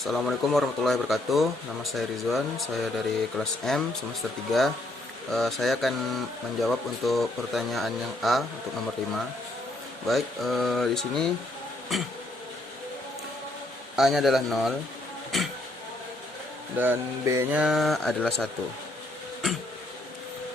Assalamualaikum warahmatullahi wabarakatuh. Nama saya Rizwan, saya dari kelas M semester 3. Saya akan menjawab untuk pertanyaan yang A untuk nomor 5. Baik, di sini A-nya adalah 0 dan B-nya adalah 1.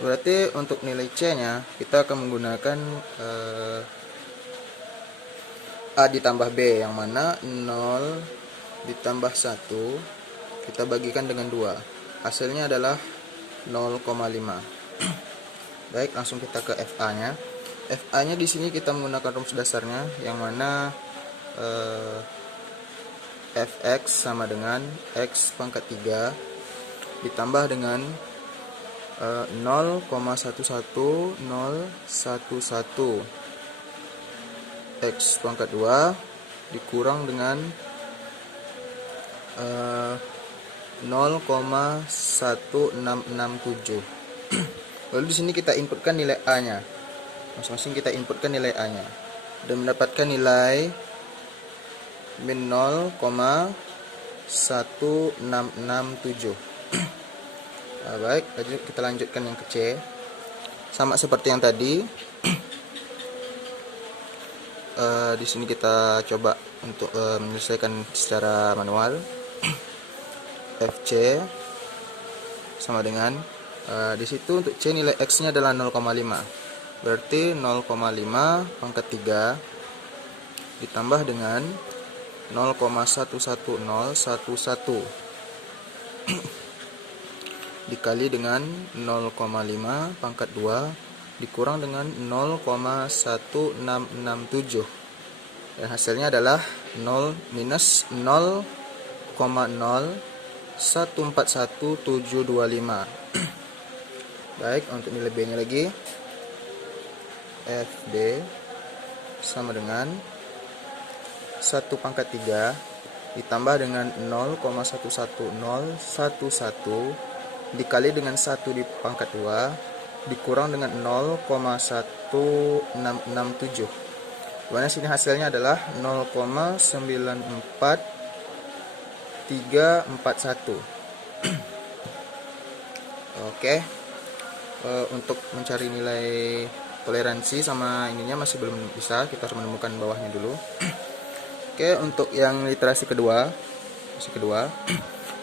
Berarti untuk nilai C-nya kita akan menggunakan A ditambah B, yang mana 0 ditambah 1 kita bagikan dengan 2. Hasilnya adalah 0,5. Baik, langsung kita ke FA-nya. FA-nya di sini kita menggunakan rumus dasarnya, yang mana fx sama dengan x pangkat 3 ditambah dengan 0,11011 x pangkat 2 dikurang dengan 0,1667. Lalu di sini kita inputkan nilai A-nya. Masing-masing kita inputkan nilai A-nya dan mendapatkan nilai min 0,1667. Baik, kita lanjutkan yang ke C. Sama seperti yang tadi. Di sini kita coba untuk menyelesaikan secara manual. FC sama dengan di situ untuk C nilai X-nya adalah 0,5. Berarti 0,5 pangkat 3 ditambah dengan 0,11011 dikali dengan 0,5 pangkat 2 dikurang dengan 0,1667. Dan hasilnya adalah 0 minus 0,041725. Baik, untuk nilai B-nya lagi. FB sama dengan 1 pangkat 3 ditambah dengan 0,11011 dikali dengan 1 di pangkat 2 dikurang dengan 0,1667. Dimana sini hasilnya adalah 0,94341. Oke. Untuk mencari nilai toleransi sama ininya masih belum bisa, kita harus menemukan bawahnya dulu. Oke, untuk yang literasi kedua,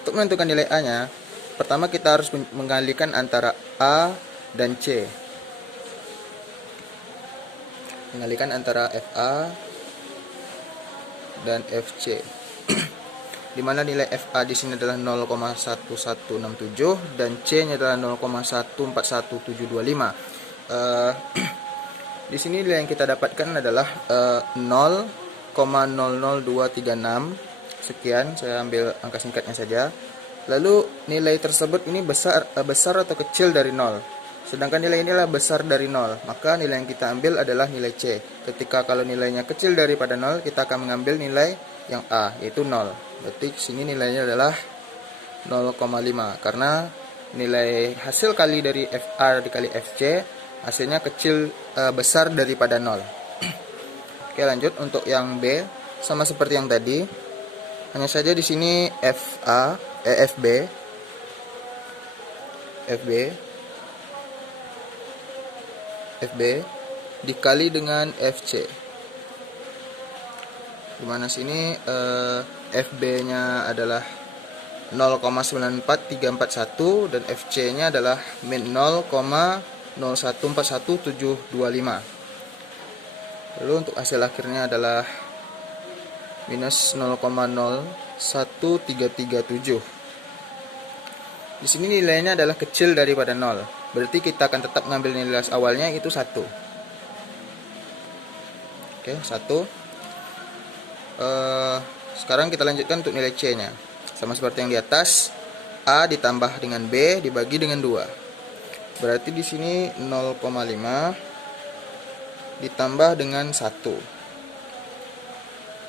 untuk menentukan nilai A-nya, pertama kita harus mengalihkan antara A dan C. Mengalihkan antara FA dan FC. Di mana nilai FA di sini adalah 0,1167 dan C-nya adalah 0,141725. Di sini nilai yang kita dapatkan adalah 0,00236. Sekian, saya ambil angka singkatnya saja. Lalu nilai tersebut ini besar atau kecil dari 0. Sedangkan nilai inilah besar dari 0. Maka nilai yang kita ambil adalah nilai C. Ketika kalau nilainya kecil daripada 0, kita akan mengambil nilai yang A, yaitu 0. Berarti sini nilainya adalah 0,5 karena nilai hasil kali dari FA dikali FC hasilnya besar daripada 0. Oke, lanjut untuk yang B sama seperti yang tadi. Hanya saja di sini FB dikali dengan FC. Dimana sini FB-nya adalah 0,9431 dan FC-nya adalah min 0,0141725. Lalu untuk hasil akhirnya adalah minus 0,01337. Di sini nilainya adalah kecil daripada 0. Berarti kita akan tetap mengambil nilai awalnya itu 1. Oke, 1. Sekarang kita lanjutkan untuk nilai C-nya. Sama seperti yang di atas, A ditambah dengan B dibagi dengan 2. Berarti di sini 0,5 ditambah dengan 1.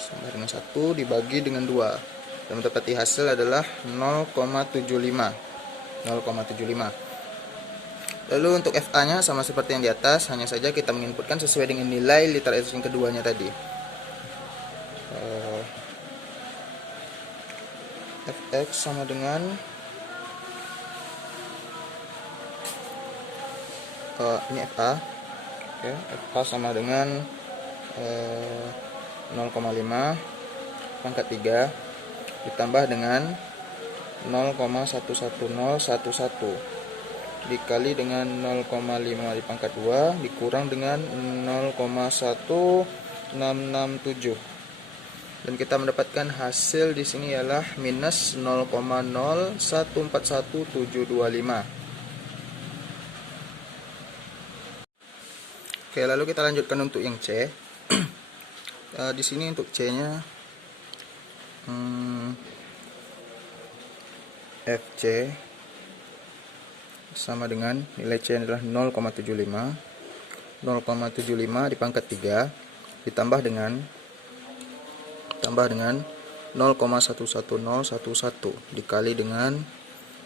Sama dengan 1 dibagi dengan 2. Dan mendapati hasil adalah 0,75. Lalu untuk FA-nya sama seperti yang di atas, hanya saja kita menginputkan sesuai dengan nilai literasi keduanya tadi. Fx sama dengan ini Fa. Oke, Fa sama dengan 0,5 pangkat 3 ditambah dengan 0,11011 dikali dengan 0,5 di pangkat 2 dikurang dengan 0,1667, dan kita mendapatkan hasil di sini ialah minus 0,0141725. Oke, lalu kita lanjutkan untuk yang C. Di sini untuk C-nya FC sama dengan nilai C adalah 0,75 di pangkat 3 ditambah dengan 0,11011 dikali dengan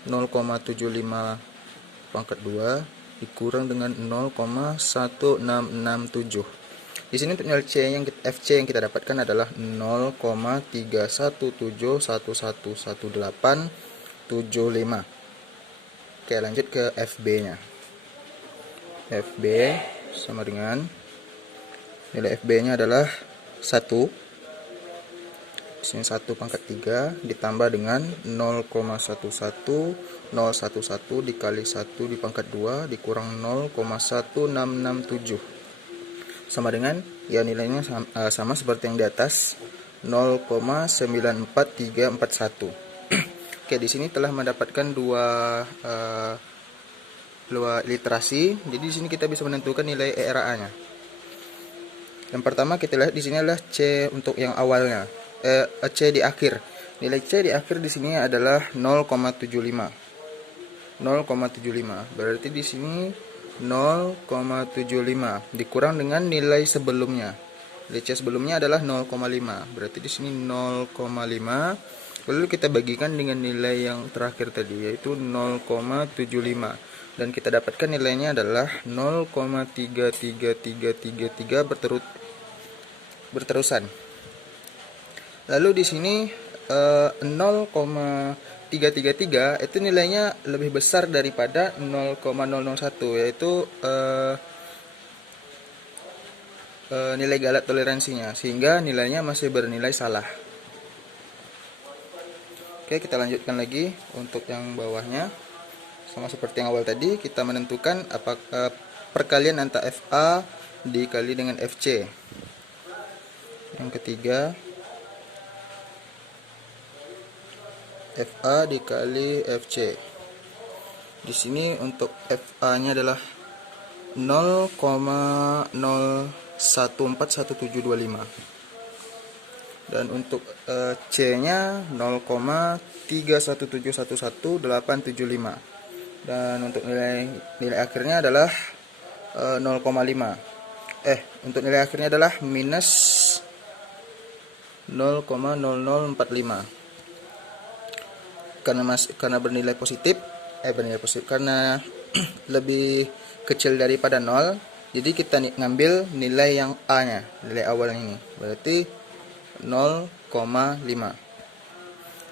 0,75 pangkat 2 dikurang dengan 0,1667. Di sini untuk nilai FC yang kita dapatkan adalah 0,317111875. Oke, lanjut ke FB-nya. FB sama dengan nilai FB-nya adalah 1. Di sini 1 pangkat 3 ditambah dengan 0,11011 dikali 1 di pangkat 2 dikurang 0,1667 sama dengan ya nilainya sama seperti yang di atas, 0,94341. Oke, di sini telah mendapatkan dua literasi. Jadi di sini kita bisa menentukan nilai ERA-nya. Yang pertama kita lihat di sini adalah C untuk yang awalnya. C di akhir. Nilai C di akhir di sini adalah 0,75. Berarti di sini 0,75 dikurang dengan nilai sebelumnya. Nilai C sebelumnya adalah 0,5. Berarti di sini 0,5. Lalu kita bagikan dengan nilai yang terakhir tadi yaitu 0,75 dan kita dapatkan nilainya adalah 0,33333 berterusan. Lalu di sini 0,333 itu nilainya lebih besar daripada 0,001 yaitu nilai Galat toleransinya, sehingga nilainya masih bernilai salah. Oke, kita lanjutkan lagi untuk yang bawahnya. Sama seperti yang awal tadi, kita menentukan perkalian antara FA dikali dengan FC. Yang ketiga, FA dikali FC. Di sini untuk FA-nya adalah 0,0141725. Dan untuk C-nya 0,317111875. Dan untuk nilai akhirnya adalah 0,5. Untuk nilai akhirnya adalah minus 0,0045. Karena bernilai positif karena lebih kecil daripada 0, jadi kita ngambil nilai yang A-nya, nilai awal ini. Berarti 0,5.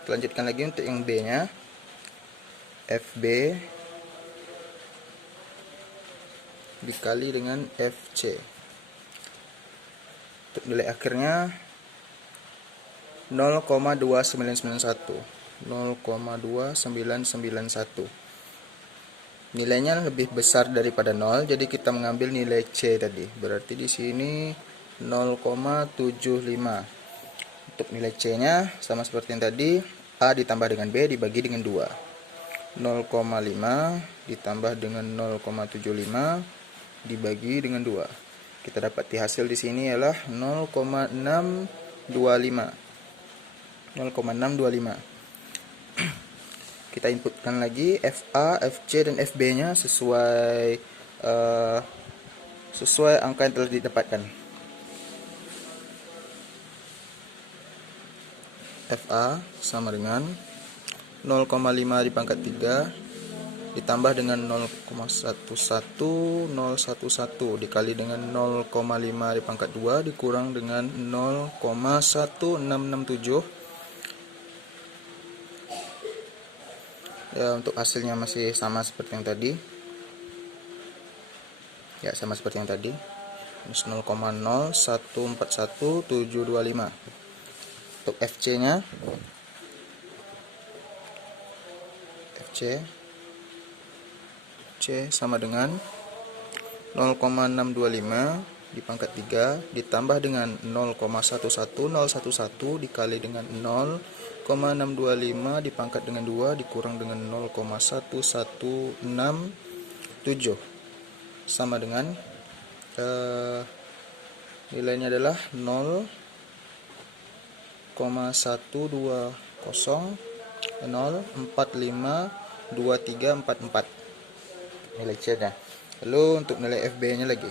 Lanjutkan lagi untuk yang B-nya. FB dikali dengan FC. Untuk nilai akhirnya 0,2991. Nilainya lebih besar daripada 0, jadi kita mengambil nilai C tadi. Berarti di sini 0,75. Untuk nilai C-nya sama seperti yang tadi, A ditambah dengan B dibagi dengan 2. 0,5 ditambah dengan 0,75 dibagi dengan 2. Kita dapat di hasil di sini ialah 0,625. Kita inputkan lagi FA, FC dan FB-nya sesuai angka yang telah didapatkan. FA sama dengan 0,5 di pangkat 3 ditambah dengan 0,11011 dikali dengan 0,5 di pangkat 2 dikurang dengan 0,1667 Ya, untuk hasilnya masih sama seperti yang tadi. Ya, sama seperti yang tadi. Minus 0,0141725. Untuk FC-nya, C sama dengan 0,625 dipangkat 3 ditambah dengan 0,11011 dikali dengan 0,625 dipangkat dengan 2 dikurang dengan 0,1167 sama dengan nilainya adalah 0,120,0452344 nilai C-nya. Lalu untuk nilai FB-nya lagi.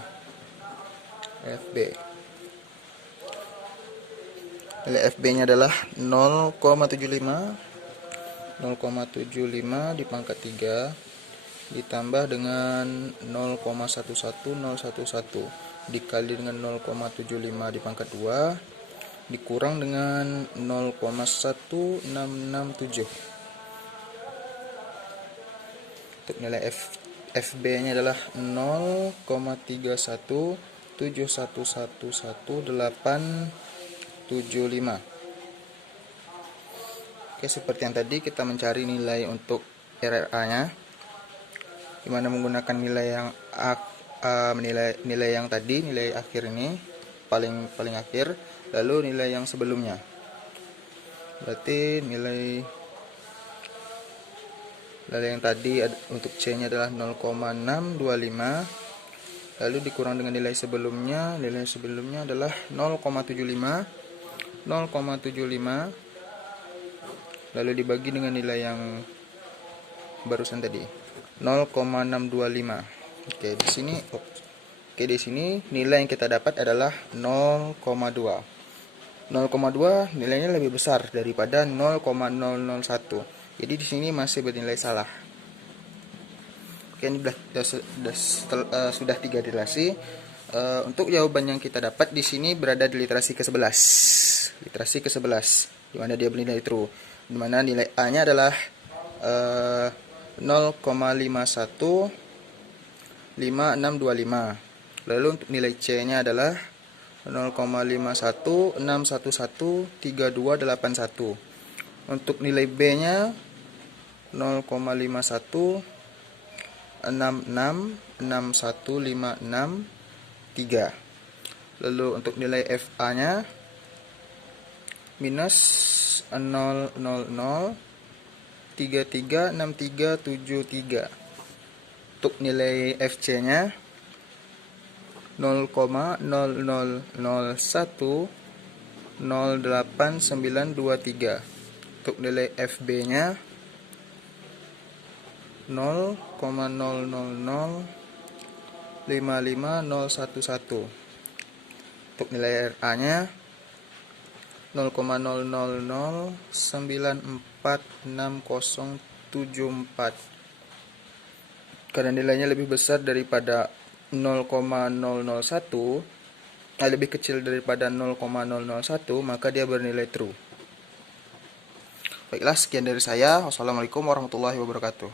Nilai FB-nya adalah 0,75 dipangkat 3 ditambah dengan 0,11011 dikali dengan 0,75 dipangkat 2 dikurang dengan 0,1667. Untuk nilai FB-nya adalah 0,317111875. Oke, seperti yang tadi kita mencari nilai untuk RRA-nya, dimana menggunakan nilai yang nilai yang tadi, nilai akhir ini paling akhir, lalu nilai yang sebelumnya. Berarti nilai yang tadi untuk C-nya adalah 0,625, lalu dikurang dengan nilai sebelumnya adalah 0,75, lalu dibagi dengan nilai yang barusan tadi 0,625. Oke, di sini nilai yang kita dapat adalah 0,2. 0,2 nilainya lebih besar daripada 0,001. Jadi di sini masih bernilai salah. Oke, ini sudah 3 literasi. Untuk jawaban yang kita dapat di sini berada di literasi ke-11. Literasi ke-11 di mana dia bernilai true. Di mana nilai A-nya adalah 0,515625. Lalu untuk nilai C-nya adalah 0,516113281. Untuk nilai B-nya 0,5116661563. Lalu untuk nilai FA-nya minus 0,00336373. Untuk nilai FC-nya 0,000108923. Untuk nilai FB-nya 0,000550111. Untuk nilai RA-nya 0,000946074. Karena nilainya lebih besar daripada 0,001, lebih kecil daripada 0,001, maka dia bernilai true. Baiklah, sekian dari saya. Wassalamualaikum warahmatullahi wabarakatuh.